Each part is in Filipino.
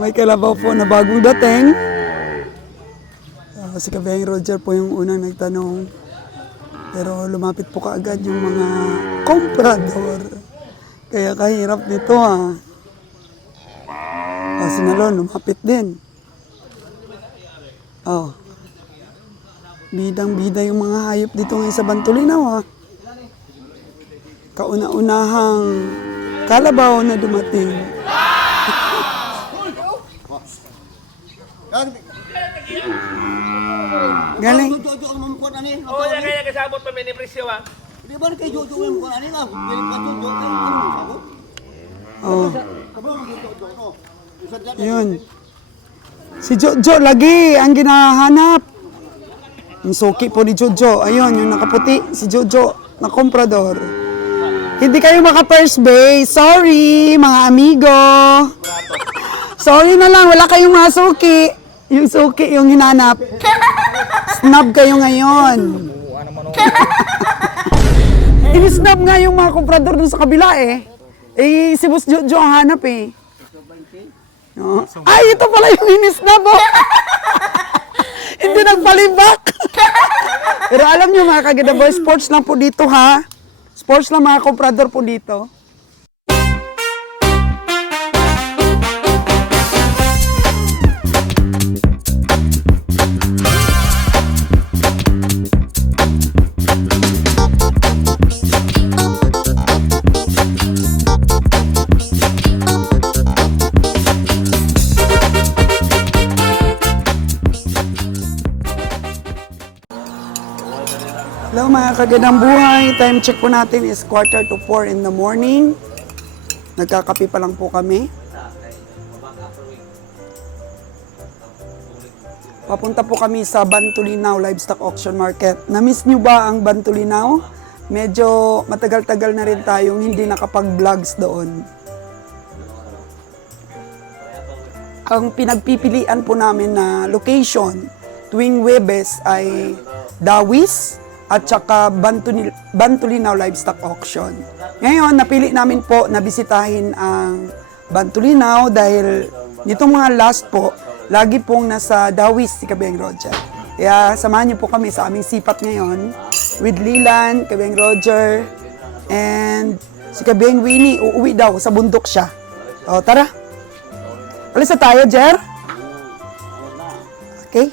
May kalabaw po na bagong dating. Si Kabeng Roger po yung unang nagtanong. Pero lumapit po kaagad yung mga komprador. Kaya kahirap nito si Nalon lumapit din. Bidang-bida yung mga hayop dito ngayon sa Bantulinaw Kauna-unahang kalabaw na dumating. Galing. Oh, yan kaya kasabot pa may presyo Di ba kay Jojo yung kuan ani nga? Pilit pa to Jojo ano sabot? Yun. Si Jojo lagi ang ginahanap. Yung suki po ni Jojo. Ayun, yung nakaputi. Si Jojo na komprador. Hindi kayo maka-first base. Sorry, mga amigo. Sorry na lang, wala kayong mga suki. Yung suki, yung hinanap. Snub kayo ngayon. Ini-snub nga yung mga komprador dun sa kabila si Boss Jojo ang hanap Ay, ito pala yung ini-snub Hindi nagpalibak. Pero alam nyo mga Kagida Boy, sports lang po dito Sports lang mga komprador po dito. Hello mga kagandang buhay, time check po natin is 3:45 in the morning. Nagkakape pa lang po kami. Papunta po kami sa Bantulinaw Livestock Auction Market. Na-miss nyo ba ang Bantulinaw? Medyo matagal-tagal na rin tayong hindi nakapag-vlogs doon. Ang pinagpipilian po namin na location tuwing Webes ay Dawis at saka Bantulinaw Livestock Auction. Ngayon, napili namin po na bisitahin ang Bantulinaw dahil nitong mga last po, lagi pong nasa Dawis si Kabeng Roger. Kaya samahan niyo po kami sa aming sipat ngayon with Lilan, Kabeng Roger, and si Kabeng Winnie. Uuwi daw, sa bundok siya. O, tara. Alis na tayo, Jer? Okay.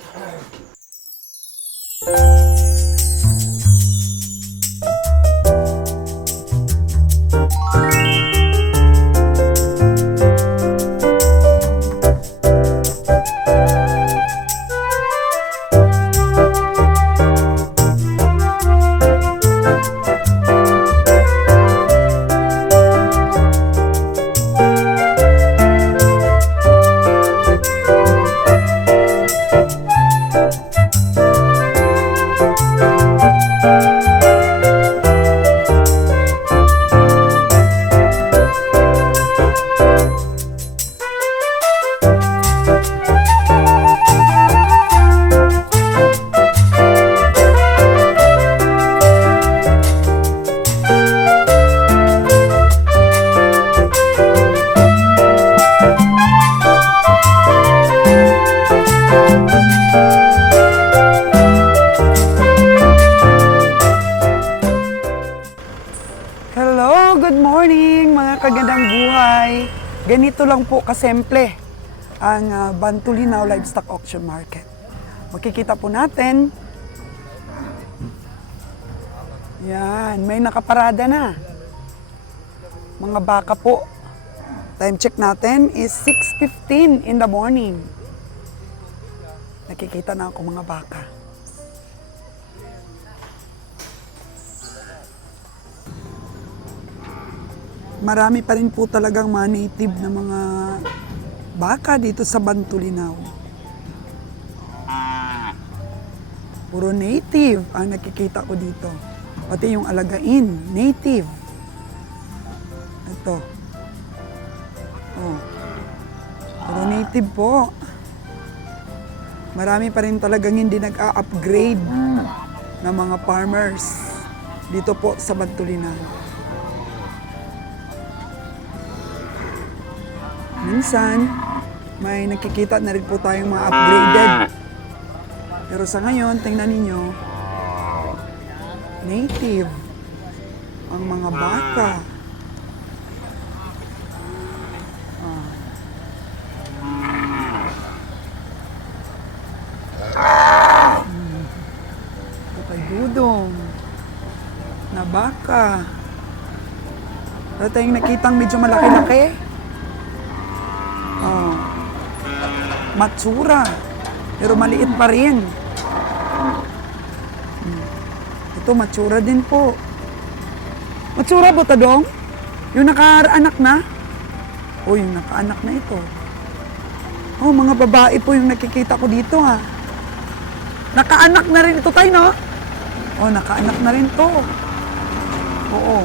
Kagandang buhay. Ganito lang po kasimple ang Bantulinaw Livestock Auction Market. Makikita po natin. Yan, may nakaparada na. Mga baka po. Time check natin is 6:15 in the morning. Nakikita na ako mga baka. Marami pa rin po talagang mga native na mga baka dito sa Bantulinaw. Puro native ang nakikita ko dito. Pati yung alagain, native. Ito. Puro native po. Marami pa rin talagang hindi nag-a-upgrade ng mga farmers dito po sa Bantulinaw. Minsan, may nakikita na rin po tayong mga upgraded. Pero sa ngayon, tingnan ninyo, native ang mga baka. Ito kay Dudong na baka. Ito tayong nakitang medyo malaki-laki. Oh. Matsura. Pero maliit pa rin. Ito, matsura din po. Matsura ba Tadong? Yung nakaanak na? O, yung nakaanak na ito. Oh, mga babae po yung nakikita ko dito ha. Nakaanak na rin ito tayo, no? Oh, nakaanak na rin to. Oo.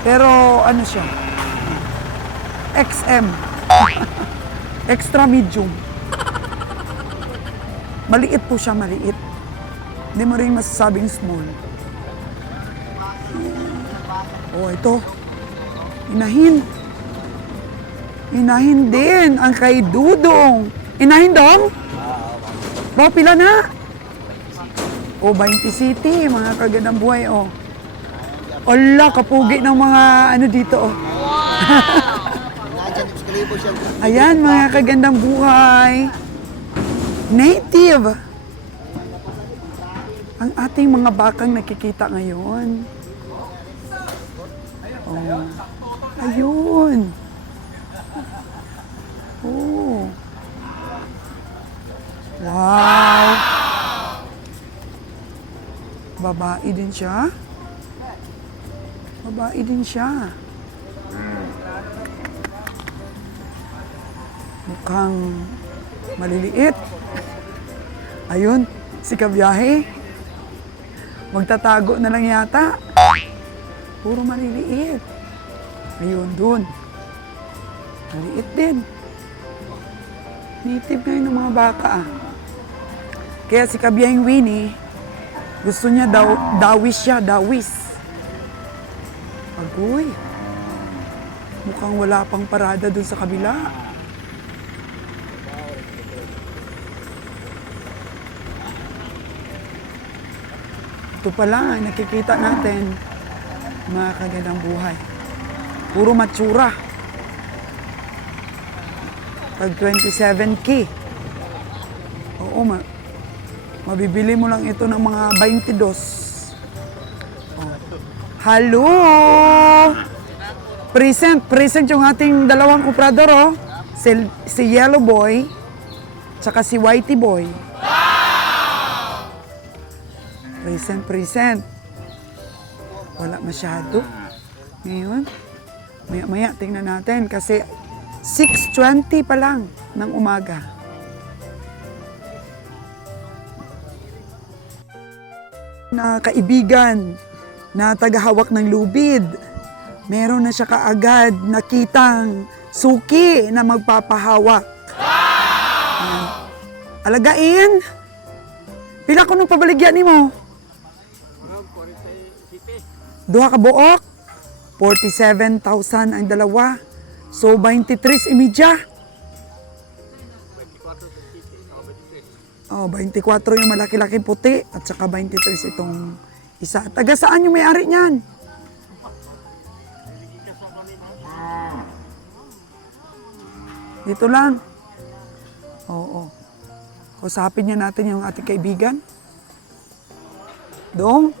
Pero ano siya? XM. Extra medium. Maliit po siya, maliit. Hindi mo rin masasabing small. Oh, ito. Inahin. Inahin din ang kay Dudong. Inahin dong? Ba, pila na? O, 20 city, mga kagandang buhay, oh. Ala, kapugi ng mga ano dito, oh. Nandiyan, eskalibo siya. Ayan, mga kagandang buhay. Native. Ang ating mga bakang nakikita ngayon. Oh. Ayun. Oh. Wow. Babae din siya. Babae din siya. Mukhang maliliit. Ayun, si Kabiyahe. Magtatago na lang yata. Puro maliliit. Ayun, dun. Maliit din. Native ngayon ng mga baka. Kaya si Kabiyaheng Winnie, gusto niya dawis siya, dawis. Agoy. Mukhang wala pang parada dun sa kabila. Ito pala, nakikita natin, mga kagandang buhay. Puro matsura. Tag 27K. Oo, mabibili mo lang ito ng mga 22. Oh. Hello! Present yung ating dalawang kuprador, oh. Si Yellow Boy, tsaka si Whitey Boy. Present. Wala masyado. Ngayon, maya tingnan natin kasi 6:20 pa lang ng umaga. Na kaibigan na tagahawak ng lubid, meron na siya kaagad nakitang suki na magpapahawak. Alagain! Pila ko nung pabaligyan ni mo? Duha ka buok? 47,000 ang dalawa. So, 23,500. Oh, 24 yung malaki-laki puti at saka 23 itong isa. Taga saan yung may-ari niyan? Dito lang. Oo. Usapin niya natin yung ating kaibigan. Dong,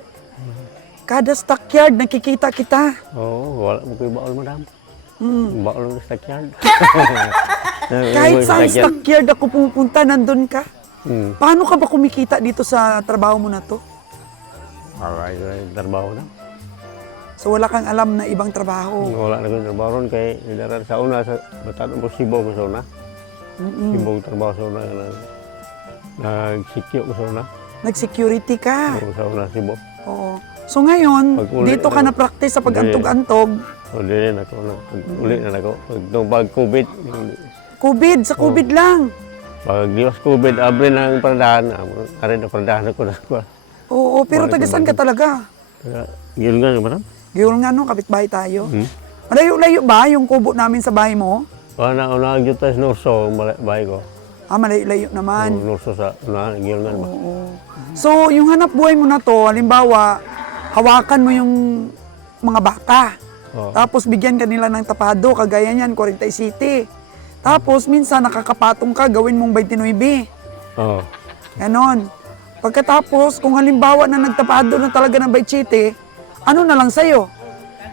kada stockyard nakikita kita. Oo, wala mo kayo baol, madam. Baol ng stockyard. Kahit saan stockyard ako pupunta, nandun ka. Paano ka ba kumikita dito sa trabaho mo na to? Alright, trabaho na. So wala kang alam na ibang trabaho. Wala na kong trabaho ron kay nilaran sa una, sa bataan po Sibaw ko sa una. Sibaw trabaho sa una. Nag-secure ko sa una. Nag-security ka. Oo, sa una Sibaw. Oo. So ngayon, Pag-uli dito ka na- na-practice sa pag-antog-antog. O, dili na ako. Uli na ako. Pag COVID, COVID, sa COVID lang. pag diwas COVID, abre ng paradahan. Arin na paradahan ako na ako. Oo, pero taga saan ka talaga? Yun nga, madam. Gayol nga no, kapitbahay tayo. Malayo-layo ba yung kubo namin sa bahay mo? Wala na unang juta sa Norso, ang bahay ko. Malayo-layo O, naman. Norso sa unang gilngan ba? So, yung hanap buhay mo na to, halimbawa, hawakan mo yung mga baka. Oo. Tapos bigyan ka nila ng tapado, kagaya niyan, 40 City. Tapos minsan nakakapatong ka, gawin mong 29. Oo. Ganon. Pagkatapos, kung halimbawa na nagtapado na talaga ng City, ano na lang sa'yo?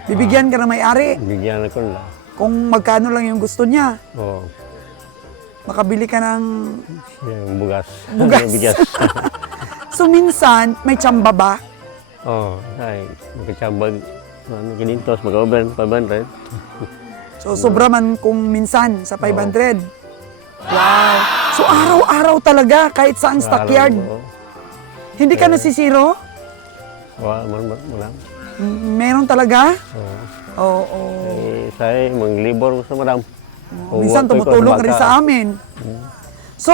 Bibigyan ka ng may-ari. Bigyan ako nila. Kung magkano lang yung gusto niya, Oo. makabili ka ng... Yung bugas. Bugas. Yung bigas. So minsan, may tsamba ba? Oo. Ay, magkachambag. Ano, kinintos, mag-oven, 500. So sobra man kung minsan sa 500. Wow. So araw-araw talaga, kahit saan stockyard. Oo. Hindi ka nasisiro? Wala. Meron talaga? Oo. Oo. Eh, saya, manglibor ko sa madam. Minsan tumutulong ka rin sa amin. So,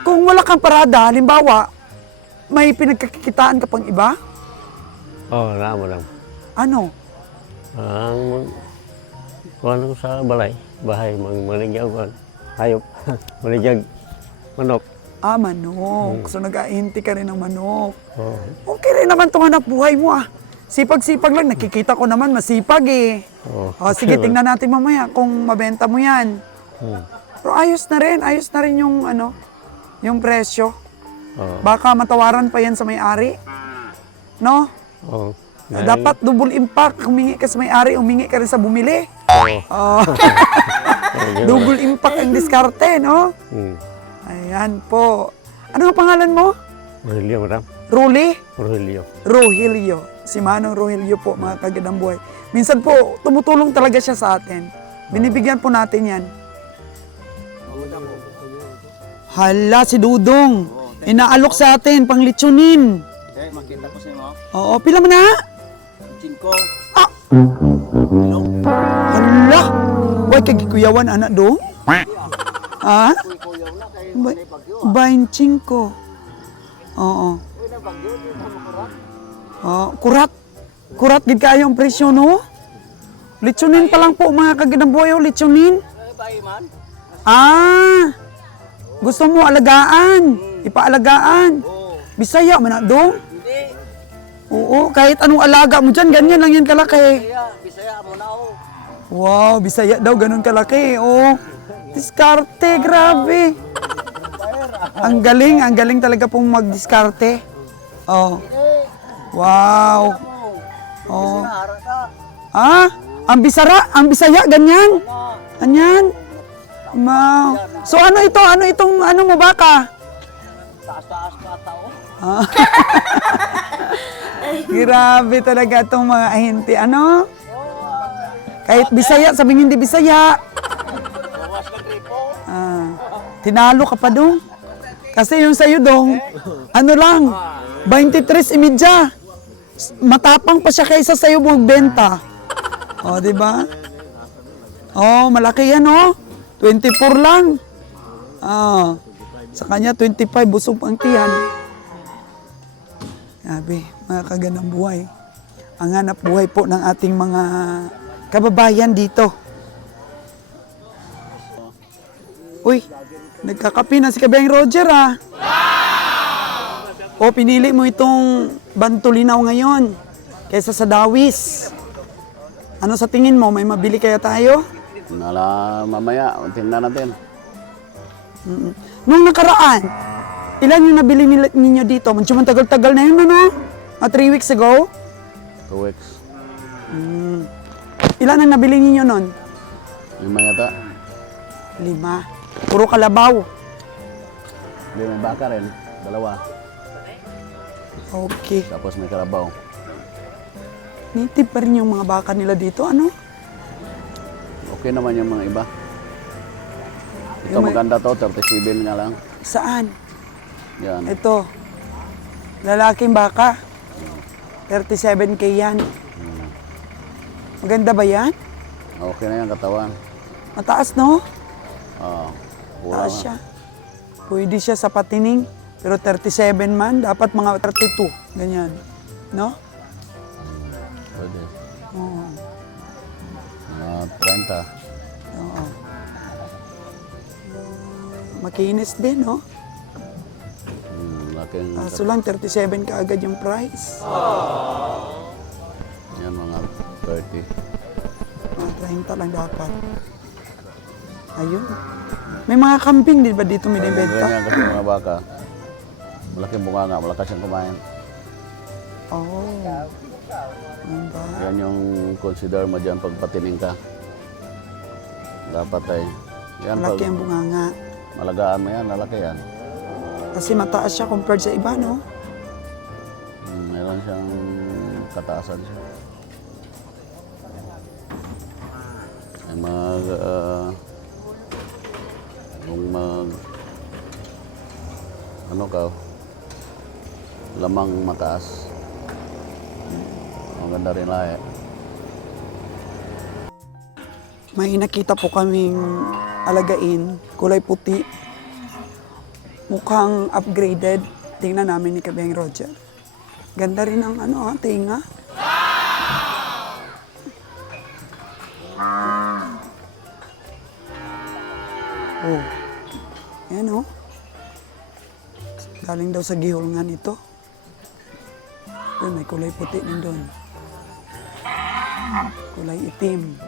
kung wala kang parada, halimbawa, may pinagkakikitaan ka pang iba? Oo, na madam. Ano? Ang ko sa balay, bahay, maligyaw ko. Hayop, maligyag, manok. Manok. So nag-ahinti ka rin ng manok. Oo. Okay rin naman itong hanap buhay mo Sipag-sipag lang, nakikita ko naman masipag eh. Oo. Sige, tingnan natin mamaya kung mabenta mo yan. Hmm. Pero ayos na rin yung yung presyo. Oo. Baka matawaran pa yan sa may-ari. No? Oo. Dapat double impact. Humingi ka sa may-ari, humingi ka rin sa bumili. Oo. Double impact ang diskarte, no? Ayan po. Ano ang pangalan mo? Rogelio, madam. Ruli? Rogelio. Rogelio. Si Manong Rogelio po, mga kagandang buhay. Minsan po, tumutulong talaga siya sa atin. Binibigyan po natin yan. Hala, si Dudong. Inaalok sa atin, pang litsunin. Okay, makita ko sa inyo. Oo, pila mo na? 5. Hala! Huwag kagikuyawan, anak do? Ha? Kuyaw na kay Ba- 25. Oo. Kurat. Kurat gid kayo ang presyo, no? Litsunin pa lang po, mga kagandang buhay, litsunin. man. Gusto mo alagaan, ipaalagaan. Bisaya man na dong. Hindi. Oo, kahit anong alaga mo dyan, ganyan lang yan kalaki. Bisaya mo na Wow, Bisaya daw, ganun kalaki. Oh, diskarte, grabe. Ang galing talaga pong magdiskarte. Oh. Wow. Oh. Ang Bisaya, ganyan. Ganyan. Wow. So ano ito? Ano itong mo baka? Taas-taas ka tao. Grabe talaga itong mga ahinti. Ano? Kahit Bisaya, sabing hindi Bisaya. Bawas ng gripo. Tinalo ka pa dong. Kasi yung sa'yo dong, ano lang, 23.5. Matapang pa siya kaysa sa'yo magbenta. O, di ba? Oh, malaki yan, oh. 24 lang. Sa kanya, 25, busog ang tiyan. Sabi, mga kagandang buhay. Ang hanap buhay po ng ating mga kababayan dito. Uy, nagkakapi na si Kabayang Roger, O, pinili mo itong Bantulinaw ngayon kaysa sa Dawis. Ano sa tingin mo? May mabili kaya tayo? Mamaya, tingnan natin. Nung nakaraan, ilan yung nabili ninyo dito? Medyo tagal-tagal na yun, ano? 3 weeks ago? 2 weeks. Ilan ang nabili ninyo nun? 5 yata. 5. Puro kalabaw. Hindi, may baka rin. 2. Okay. Tapos may kalabaw. Native pa rin yung mga baka nila dito, ano? Okay naman yung mga iba. Ito Yung may- maganda to, 37 nga lang. Saan? Yan. Ito. Lalaking baka. 37K yan. Maganda ba yan? Okay na yan katawan. Mataas, no? Pura Mataas na. siya. Pwede siya sa patining. Pero 37 man, dapat mga 32. Ganyan. No? Pwede. Oo. Mga 30. Makinis din, no? Laking, Kaso lang, 37 ka agad yung price. yan mga 30. Mga 30 lang dapat. Ayun. May mga kambing din ba dito minibenta? Ganyan kasi mga baka. Malaking bunga nga, malakas siyang kumain. Oh. Ano ba? Yan yung consider mo dyan pag patining ka. Dapat ay, yan pag Malaki ang bunganga. malagaan mo yan, lalaki yan. Kasi mataas siya compared sa iba, no? Meron siyang kataasan siya. Ay kung ano ka, lamang mataas. Maganda rin lahi. May nakita po kaming alagain, kulay puti. Mukhang upgraded. Tingnan namin ni Kabeng Roger. Ganda rin ang tinga. Oh. Yan oh. Galing daw sa gihulngan ito. Doon, may kulay puti din doon. Kulay itim.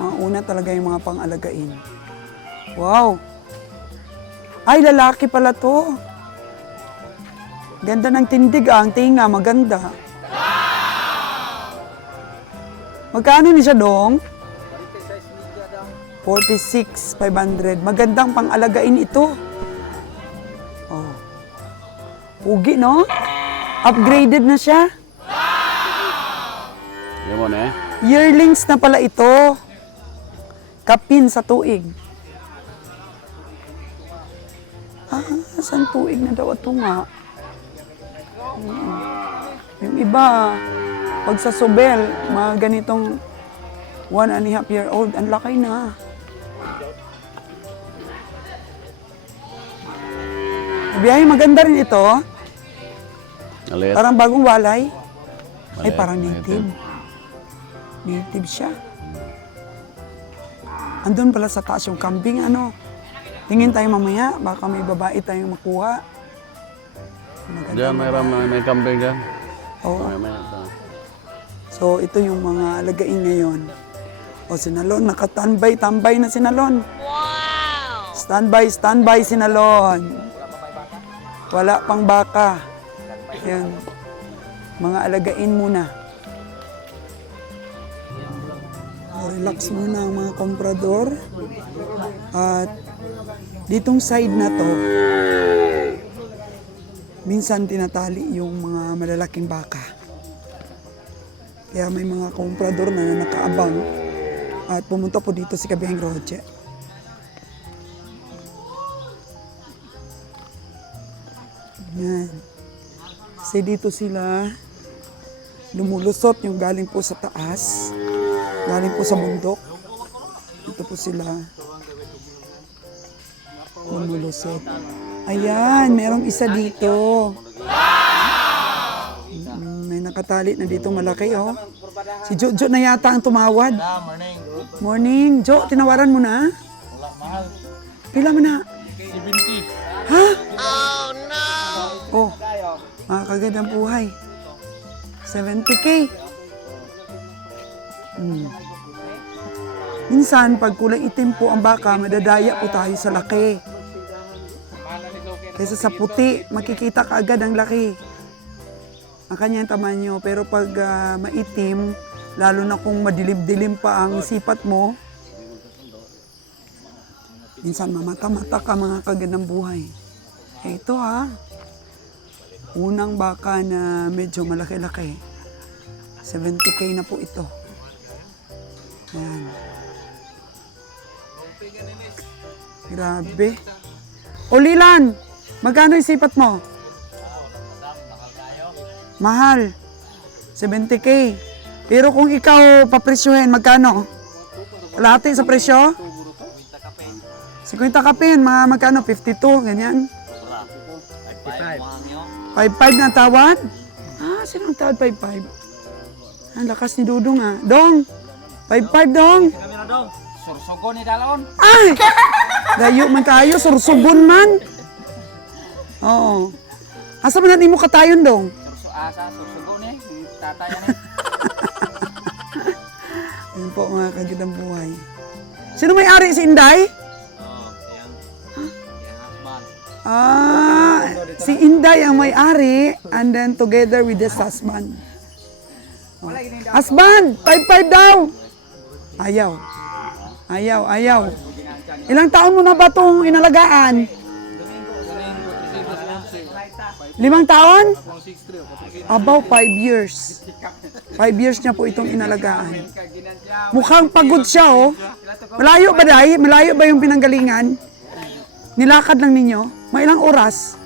Mga una talaga yung mga pang-alagain. Wow! Ay, lalaki pala to. Ganda ng tindig ang tinga, maganda. Magkano ni siya dong? 46,500. Magandang pang-alagain ito. Oh. Pugi, no? Upgraded na siya. Yan mo na eh. Yearlings na pala ito. Kapin sa tuig. Saan tuig na daw ito nga? Yung iba, pag sa Sobel, mga ganitong 1.5 year old, ang laki na. Biyahe, maganda rin ito. Alit. Parang bagong walay. Ay, Maliit, parang maliit native. yun. Native siya. Andun pala sa taas yung kambing, ano. Tingin tayo mamaya, baka may babae tayong makuha. Maganda. Diyan, may kambing dyan. Oo. May. So, ito yung mga alagain ngayon. O, sinalon, nakatambay na sinalon. Wow! Standby sinalon. Wala pang baka. Yan. Mga alagain muna. Relax muna ang mga komprador. At ditong side na to, minsan tinatali yung mga malalaking baka. Kaya may mga komprador na nakaabang at pumunta po dito si Kabeng Roger. Yan. Kasi dito sila lumulusot yung galing po sa taas, galing po sa bundok. Dito po sila lumulusot. Ayan, merong isa dito. May nakatali na dito malaki, oh. Si Jojo na yata ang tumawad. Morning. Jo, tinawaran mo na? Wala, mahal. Pila mo na? 70. Ha? Oh, makakagandang buhay. 70K. Minsan, pag kulay itim po ang baka, madadaya po tayo sa laki. Kaysa sa puti, makikita ka agad ang laki. Ang kanyang tamanyo. Pero pag maitim, lalo na kung madilim-dilim pa ang sipat mo, minsan mamata-mata ka, mga kagandang buhay. Ito unang baka na medyo malaki-laki. 70K na po ito. Ayan. Grabe. O Lilan, magkano yung sipat mo? Mahal. 70K. Pero kung ikaw papresyuhin, magkano? Kalahati sa presyo? 50 kapin, mga magkano? 52, ganyan? 5.5 na tawad? Sinong tawad 5.5? Ang lakas ni Dudong Dong! 5.5 Dong! Kami na daw. Sursugo ni Dalon. Ay! Dayo man kayo, sursugon man. Oo. Asa man natin mo katayon dong? Sursugo ni. Tataya ni. Yun po mga kagitang buhay. Sino may-ari si Inday? Si Inday ang may-ari and then together with his husband. Oh. Husband, 5-5 daw. Ayaw. Ilang taon mo na ba itong inalagaan? 5 taon? About 5 years. 5 years niya po itong inalagaan. Mukhang pagod siya, oh. Malayo ba, Day? Malayo ba yung pinanggalingan? Nilakad lang ninyo? May ilang oras?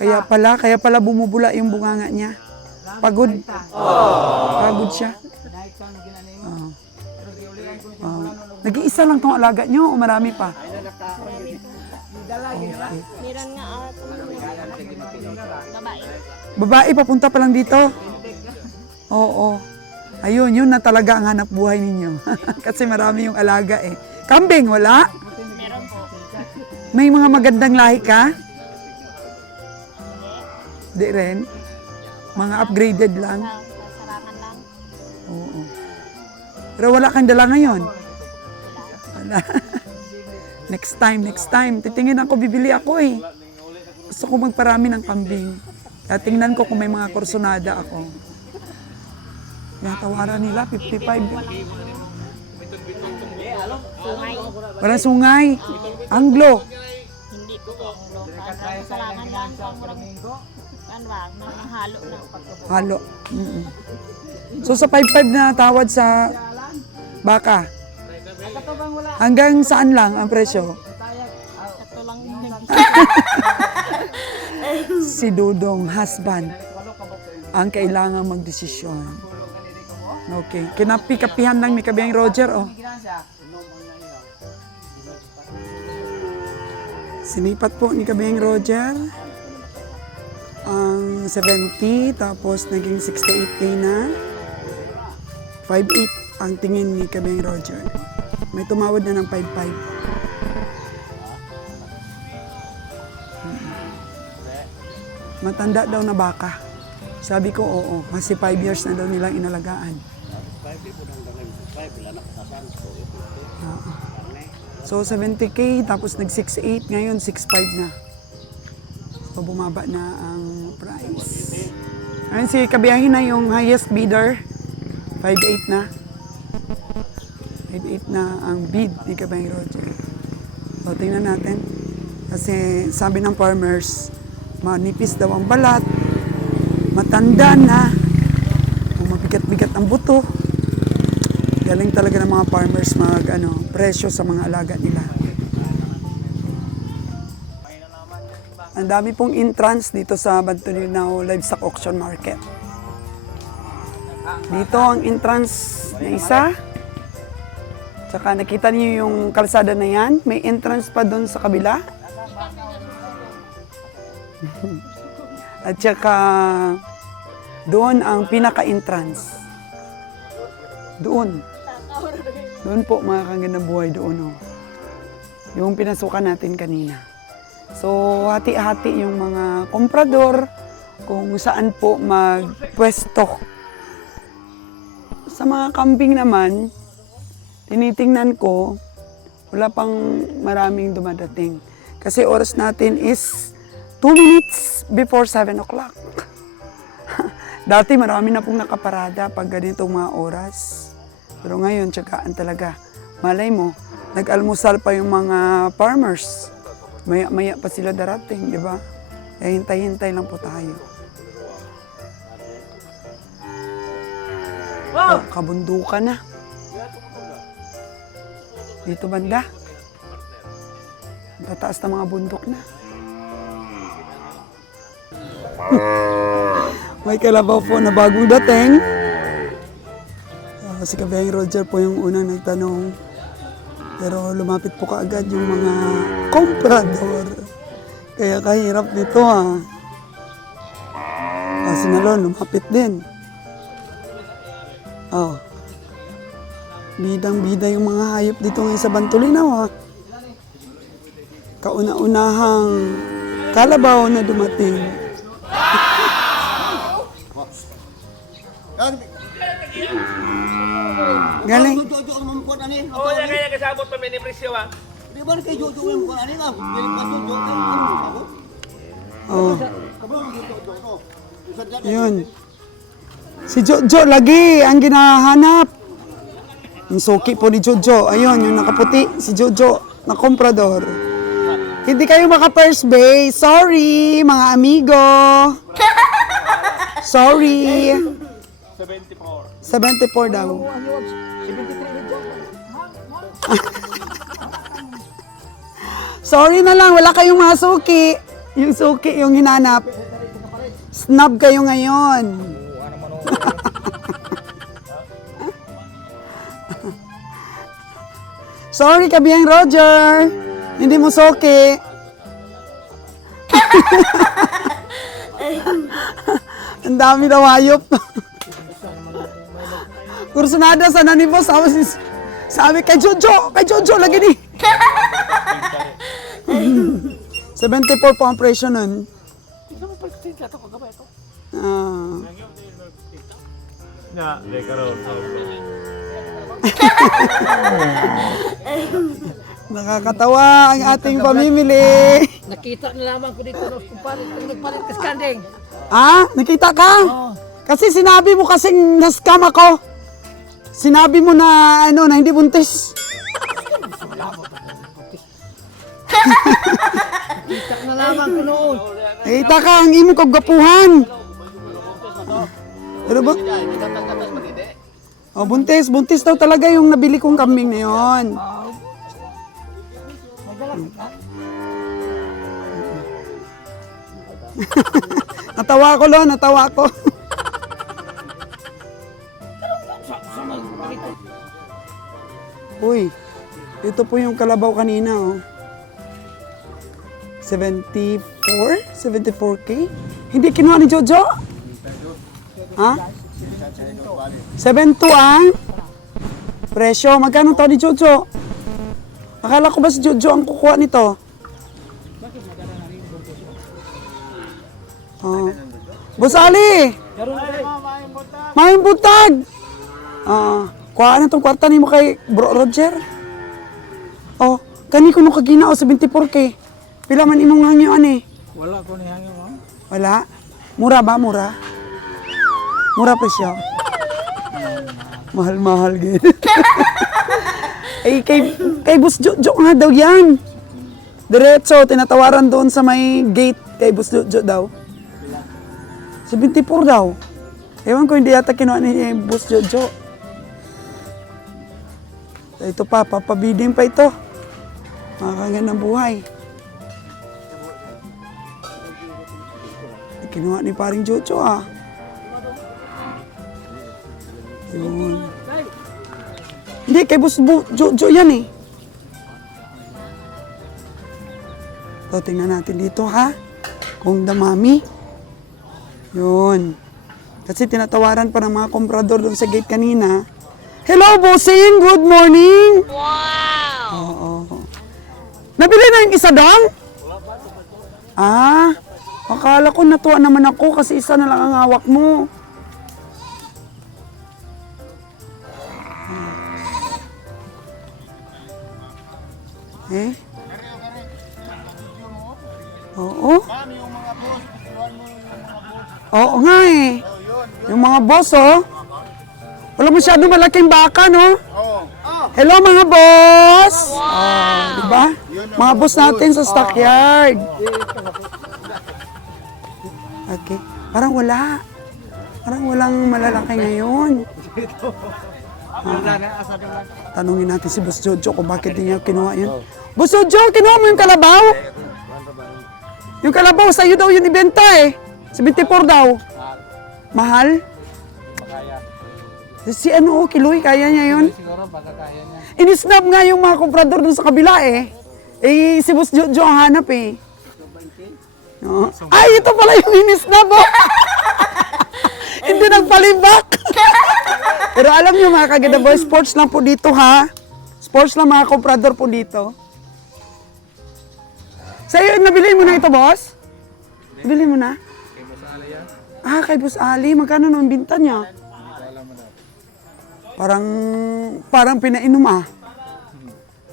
Kaya pala bumubula yung bunganga niya. Pagod. Pagod siya. Nag-iisa lang tong alaga nyo o marami pa? Meron nga babae. Babae, papunta pa lang dito? Oo. Ayun, yun na talaga ang hanap buhay ninyo. Kasi marami yung alaga eh. Kambing, wala? Meron po. May mga magandang lahi ka? Di rin? Mga upgraded lang? Sarangan lang. Oo. Pero wala kang dala ngayon? Wala. Next time. Titingin ako, bibili ako eh. Gusto ko magparami ng kambing. Kaya tingnan ko kung may mga kursonada ako. Kaya tawaran nila, 55. Sungay. Walang sungay. Anglo. Hindi po po. Sarangan lang. Ano ba? Mga halo na. Halo. So sa 5-5 na tawad sa baka, hanggang saan lang ang presyo? Ito lang Si Dudong, husband, ang kailangan magdesisyon. Okay. Kinapi-kapihan lang ni Kabiyang Roger, oh. Sinipat po ni Kabiyang Roger ang 70, tapos naging 68K na. 5'8 ang tingin ni Kabiyang Roger. May tumawad na ng 5'5. Matanda daw na baka. Sabi ko, oo. Kasi 5 years na daw nilang inalagaan. Oo. So, 70K, tapos nag-6'8. Ngayon, 6'5 na. So, bumaba na ang price. Ngayon, si Kabiyahin na yung highest bidder. 5'8 na. 5'8 na ang bid ni Kabiyahin Roger. So, tingnan natin. Kasi sabi ng farmers, manipis daw ang balat, matanda na, mabigat-bigat ang buto. Galing talaga ng mga farmers presyo sa mga alaga nila. Ang dami pong entrance dito sa Bantolinao Livestock Auction Market. Dito ang entrance na isa. Tsaka nakita niyo yung kalsada na yan. May entrance pa doon sa kabila. At saka doon ang pinaka-entrance. Doon. Doon po mga kagandang buhay doon. Oh. Yung pinasukan natin kanina. So, hati-hati yung mga komprador kung saan po magpwesto. Sa mga kambing naman, tinitingnan ko, wala pang maraming dumadating. Kasi oras natin is 2 minutes before 7 o'clock. Dati marami na pong nakaparada pag ganitong mga oras. Pero ngayon, tsagaan talaga. Malay mo, nag-almusal pa yung mga farmers. Maya-maya pa sila darating, di ba? Kaya hintay-hintay lang po tayo. Oh, kabundukan na. Dito banda. Tataas na mga bundok na. May kalabaw po na bagong dating. Si Kabiyang Roger po yung unang nagtanong. Pero lumapit po kaagad yung mga komprador. Kaya kahirap nito Kasi nalon, lumapit din. Oh. Bidang-bida yung mga hayop dito ngayon sa Bantulinaw, ha? Kauna-unahang kalabaw na dumating. Galing. Jojo ang mamukot ani. Oo, yan kaya kasabot pa may presyo ah. Di ba kay Jojo ang mamukot ani nga. Galing pa jojo kay ano. Oh, Kabang jojo no. Usad na. yun. Si Jojo lagi ang ginahanap. Yung suki po ni Jojo. Ayun, yung nakaputi. Si Jojo, na comprador. Hindi kayo maka-first base. Sorry, mga amigo. Sorry. 74 daw. Sorry na lang, wala kayong mga suki. Yung suki, yung hinanap. Snub kayo ngayon. Sorry, Kabiyang Roger. Hindi mo suki. Ang dami daw hayop. Kursunada sana ni boss. Sabi kay Jojo, lagi ni. 74 po ang presyo nun. Ah. Nakakatawa ang ating pamimili. Nakita na lamang ko dito kung nagpalit ka skanding. Ah, nakita ka? Kasi sinabi mo kasing na-scam ako. Sinabi mo na ano na hindi buntis. Nakita na lamang ko noon. Nakita ka ang imo kagapuhan. Ano ba? Oh, buntis daw talaga yung nabili kong kambing na yon. Natawa ko, Lo, natawa ko. Uy, ito po yung kalabaw kanina, oh. 74K? Hindi kinuha ni Jojo? Ha? 72 ang presyo. Magkano to ni Jojo? Akala ko ba si Jojo ang kukuha nito? Oh. Boss Ali! Mayong butag! Kuha na itong kwarta ni mo kay Bro Roger. Oh, kani ko nung kagina o 74K. Pila man imong hangyoan eh. Wala ko ni hangyo mo. Wala? Mura ba? Mura? Mura presyo? Mahal-mahal gid. Ay, kay Boss Jojo nga daw yan. Diretso, tinatawaran doon sa may gate kay Boss Jojo daw. 74 daw. Ewan ko, hindi yata kinuha ni Boss Jojo. Ito pa, papabiding pa ito. Makakangan ng buhay. Kinuha ni paring Jojo ah. Yun. Hindi, kay Boss Jojo yan eh. So, tingnan natin dito ha. Kung damami. Yun. Kasi tinatawaran pa ng mga komprador doon sa gate kanina. Hello, bossing! Good morning! Wow! Oo. Nabili na yung isa doon? Ah, akala ko natuwa naman ako kasi isa na lang ang hawak mo. Eh? Oo. Oo nga eh. Yung mga boss, oh. Wala masyado malaking baka, no? Hello, mga boss! Wow! Diba? Mga boss natin sa stockyard. Okay. Parang wala. Parang walang malalaki ngayon. Tanungin natin si Boss Jojo kung bakit niya kinuha yun. Boss Jojo, kinuha mo yung kalabaw? Yung kalabaw, sa'yo daw yun ibenta eh. 74 daw. Mahal? Si ano, Kiloy, kaya niya yun? Siguro baka kaya niya. Inisnab nga yung mga komprador dun sa kabila eh. Eh, si Boss Jojo ang hanap eh. Ay, ito pala yung inisnab oh. Hindi nagpalibak. Pero alam niyo mga kaganda boy, sports lang po dito ha. Sports lang mga komprador po dito. Sa'yo, nabili mo na ito, boss? Nabili mo na? Kay Boss Ali yan. Ah, kay Boss Ali. Magkano naman binta niya? Parang pinainom ah.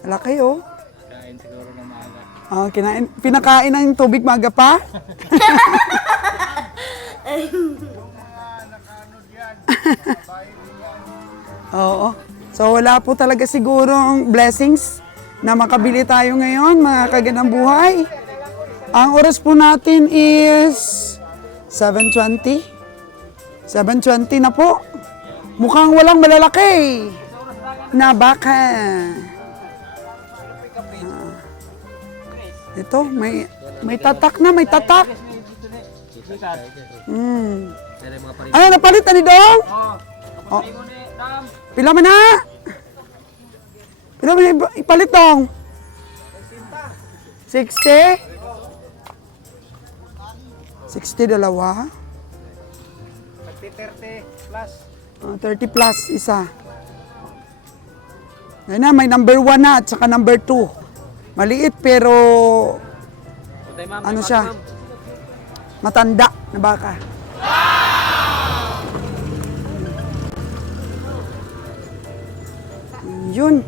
Wala kayo. Kain siguro na maaga. Pinakain ng tubig maaga pa? Oo. So wala po talaga sigurong blessings na makabili tayo ngayon, mga kagandang buhay. Ang oras po natin is 7:20. 7:20 na po. Mukhang walang malalaki na baka. Ito, may tatak na, may tatak. Ano, napalit na ni Dong? Oh. Pila mo na? Pila mo na ipalit, Dong? 60? 60 dalawa? 30 plus. 30 plus isa. Ayun na, may number 1 na at saka number 2. Maliit pero ano siya? Matanda na baka. Yun.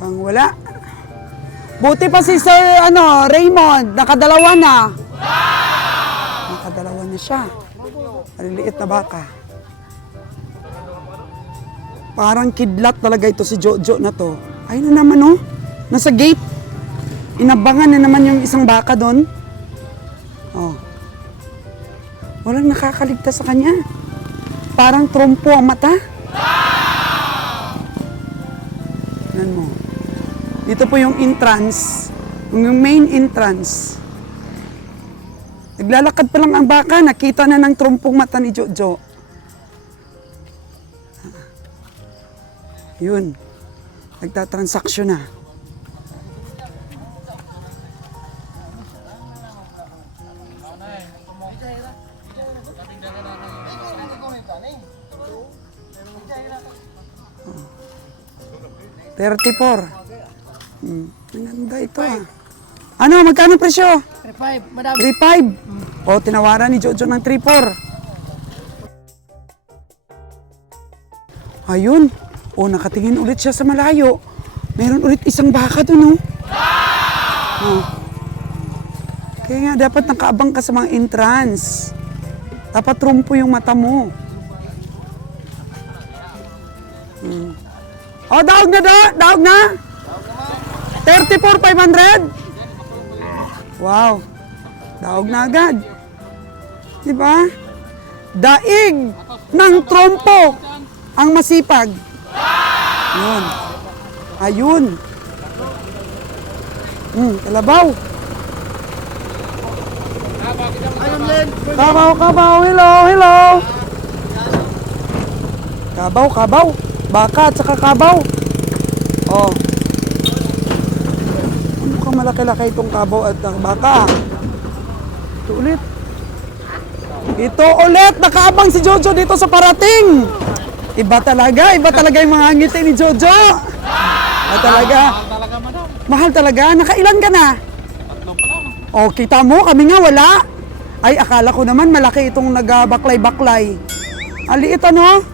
Kang wala. Buti pa si Sir Raymond, nakadalawa na. Nakadalawa na siya. Maliliit na baka. Parang kidlat talaga ito si Jojo na to. Ayun na naman oh. Nasa gate. Inabangan na naman yung isang baka doon. Oh. Walang nakakaligtas sa kanya. Parang trompo ang mata. Tignan mo. Dito po yung entrance. Yung main entrance. Naglalakad pa lang ang baka. Nakita na ng trompong mata ni Jojo. Yun. Nagtatransaksyon na. Oh. 34. Ang ganda ito ah. Ano, magkano presyo? 3.5, madam. 3.5. O, tinawaran ni Jojo ng 3.4. Ayun. O, nakatingin ulit siya sa malayo. Meron ulit isang baka doon, oh. Oh. Kaya nga, dapat nakaabang ka sa mga entrance. Dapat trumpo yung mata mo. O, daog na daog na? 34,500? Wow. Daog na agad. Diba? Daig ng trompo ang masipag. Yun. Ayun. Kalabaw. Kabaw. Hello. Kabaw. Baka at saka kabaw. Oh. Ano ka malaki-laki itong kabaw at baka? Ito ulit. Nakaabang si Jojo dito sa parating. Iba talaga yung mga ngiti ni Jojo. Mahal talaga. Mahal talaga. Nakailan ka na? O, kita mo, kami nga wala. Ay, akala ko naman malaki itong nagbaklay-baklay. Aliit ano?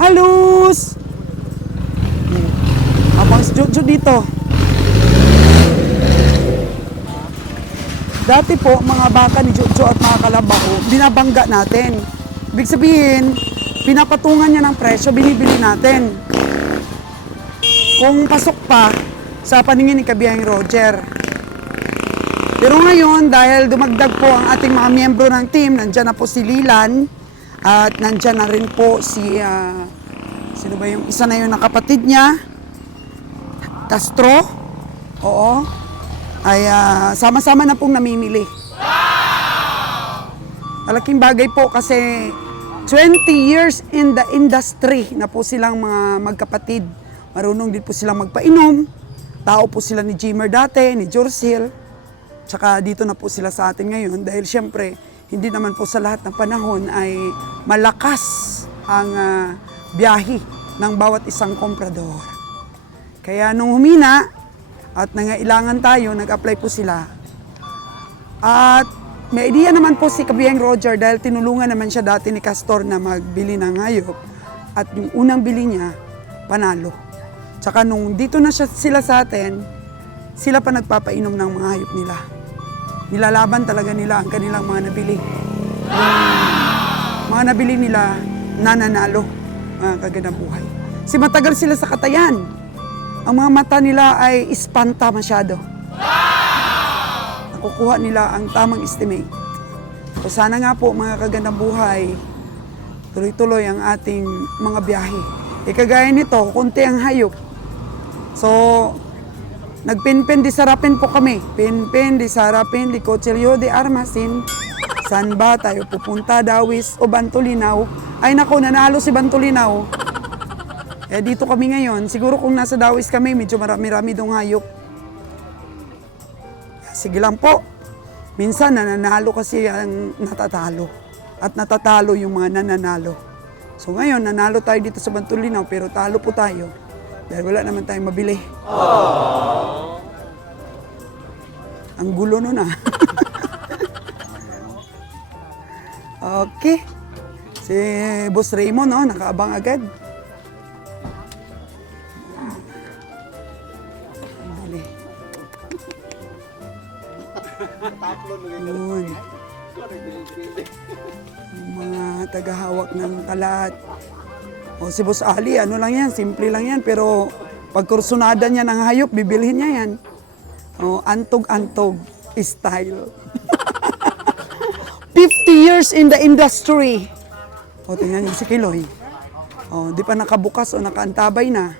Halus! Abang si Jojo dito. Dati po, mga baka ni Jojo at mga kalabaw, binabangga natin. Ibig sabihin, pinapatungan niya ng presyo, binibili natin. Kung pasok pa sa paningin ni Kabiyahing Roger. Pero ngayon, dahil dumagdag po ang ating mga miyembro ng team, nandyan na po si Lilan, at nandyan na rin po si, sino ba yung isa na yun na kapatid niya? Castro? Oo. Ay sama-sama na pong namimili. Malaking bagay po kasi 20 years in the industry na po silang mga magkapatid. Marunong din po silang magpainom. Tao po sila ni Jimmer dati, ni Jorsil. Tsaka dito na po sila sa atin ngayon dahil syempre hindi naman po sa lahat ng panahon ay malakas ang biyahe ng bawat isang komprador. Kaya nung humina at nangailangan tayo, nag-apply po sila. At may idea naman po si Kabiyeng Roger dahil tinulungan naman siya dati ni Castor na magbili ng hayop. At yung unang bili niya, panalo. Tsaka nung dito na sila sa atin, sila pa nagpapainom ng mga hayop nila. Nilalaban talaga nila ang kanilang mga nabili. Mga nabili nila, nananalo, mga kagandang buhay. Kasi matagal sila sa katayan. Ang mga mata nila ay ispanta masyado. Nakukuha nila ang tamang estimate. So sana nga po mga kagandang buhay, tuloy-tuloy ang ating mga biyahe. Kagaya nito, kunti ang hayop. So, nagpinpin di sarapin po kami. Pinpin di sarapin di Kutsilyo di Armasin. Saan ba tayo pupunta? Dawis o Bantulinaw? Ay nako, nanalo si Bantulinaw. Dito kami ngayon. Siguro kung nasa Dawis kami, medyo marami-rami dong hayop. Sige lang po. Minsan nananalo kasi ang natatalo. At natatalo yung mga nananalo. So ngayon, nanalo tayo dito sa Bantulinaw pero talo po tayo. Dahil wala naman tayong mabili. Ang gulo nun ah. Okay. Si Boss Raymond, no, nakaabang agad. Dali. Yun. Yung mga tagahawak ng kalat. O si Boss Ali, ano lang yan, simple lang yan. Pero pag kursunada niya ng hayop, bibilhin niya yan. O, antog-antog style. 50 years in the industry. O, tingnan niyo si Kiloy. O, di pa nakabukas o nakaantabay na.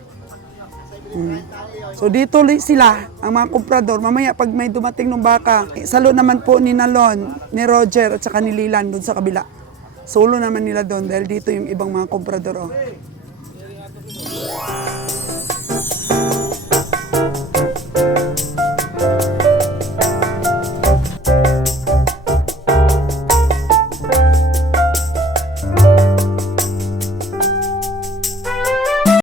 So dito sila, ang mga komprador, mamaya pag may dumating ng baka, salo naman po ni Nalon, ni Roger at saka ni Lilan doon sa kabila. Solo naman nila doon dahil dito yung ibang mga komprador. Oh.